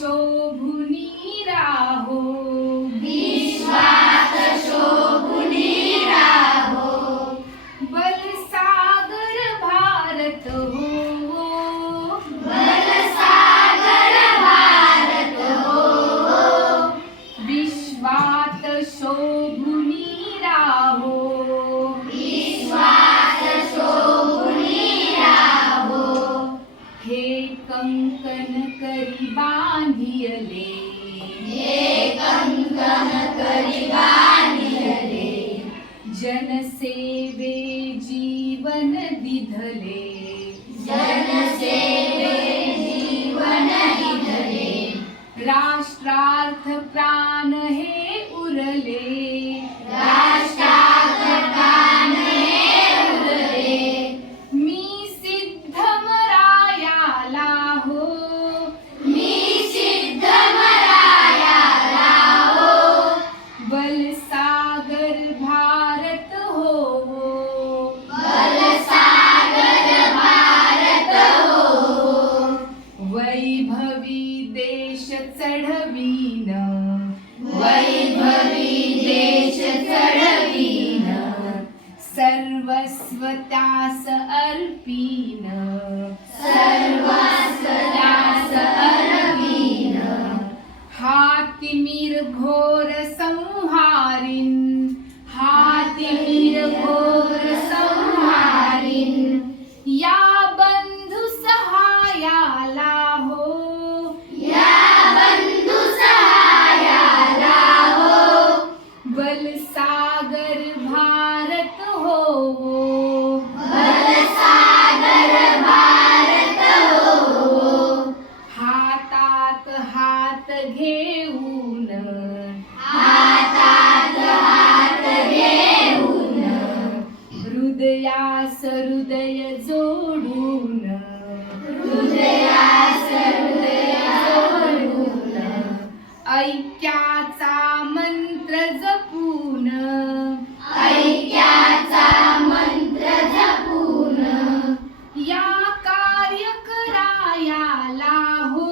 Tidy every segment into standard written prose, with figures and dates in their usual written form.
शोभुनी राहो, विश्वात शोभुनी राहो, बलसागर भारत हो, बलसागर भारत हो, विश्वात शोभुनी राहो, विश्वात शोभुनी राहो, हे कंकण करी बांधियले, हे कंकण करी बांधियले, जनसेवे जीवन दिधले, जनसेवे जीवन दिधले, राष्ट्रार्थ प्राण हे उरले, राष्ट्रार्थ प्राण हे उरले, मी सिद्धमरायाला हो, मी सिद्धमरायाला हो, बलसागर भारत हो, बलसागर भारत हो, वैभवी देश चढवीन, वैभवी देश चढवीन, सर्वस्व त्यास अर्पीन, सर्वस्व त्यास अर्पीन, हातिमीर घोर संहारिन, हातिमीर घोर संहारिन, या बंधु सहायाला हो, या बंधु सहायाला हो, बलसागर भारत हो, बलसागर भारत हो, हातात हात घेऊन, हातात हात घेऊन, हृदयास हृदय जोडून, हृदयास हृदय जोडून, ऐक्याचा मंत्र जपून, ऐक्याचा मंत्र जपून, या कार्य करायाला हो,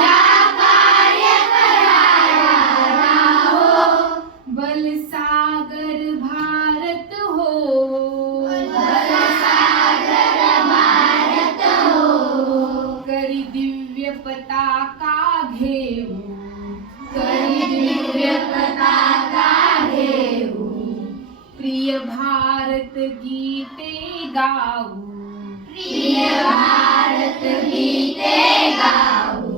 या कार्य करायाला हो, बलसागर भारत हो, बलसागर भारत हो, करी दिव्य पताका घेऊ, करी दिव्य पताका घेऊ, प्रिय भारत गीते गाऊ, प्रिय भारत गीते गाऊ,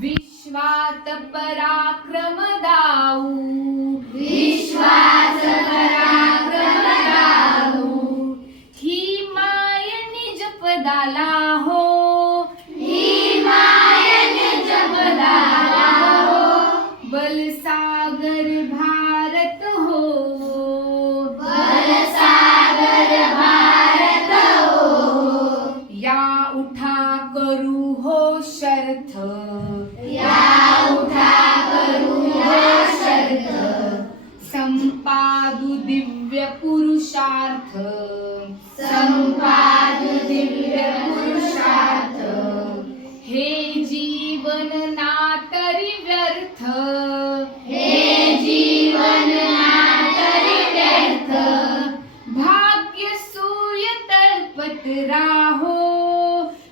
विश्वात पराक्रम दाऊ, विश्वास पराक्रम गाऊ, ही माय निज पदाला हो, ही माय निज पदाला हो, बलसागर भारत हो, बलसागर भारत हो, या उठा करू हो शर्थ, या उठा करू हो शर्त, संपादू दिव्य पुरुषार्थ, संपादू दिव्य पुरुषार्थ, हे जीवन नातरी व्यर्थ, हे जीवन नातरी व्यर्थ, भाग्य सूर्य तळपत राहो,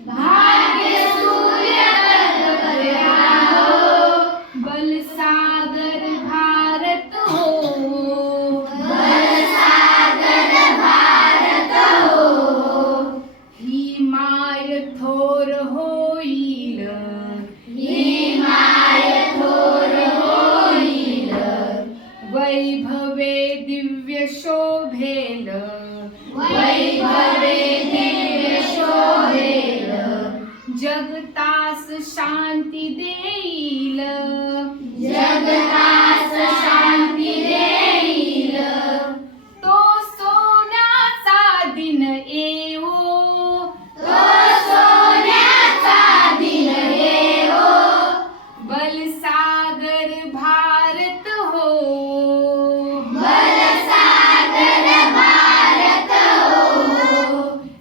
भाग्य सूर्य तळपत राहो, बलसागर भारत हो, बलसागर भारत हो, ही माय थोर होईल, ही माय थोर होईल, वैभवे दिव्य शोभेल, वैभवे दिव्य शोभेल, जगतास शांती देईल, जगतास शांती देईल, तो सोन्याचा दिन येवो, तो सोन्याचा दिन येवो, बलसागर भारत हो, बलसागर भारत हो,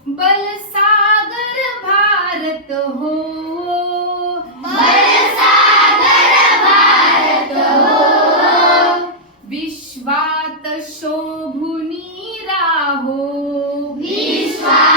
बलसागर भारत हो, बलसागर विश्वात शोभुनी राहो विश्वात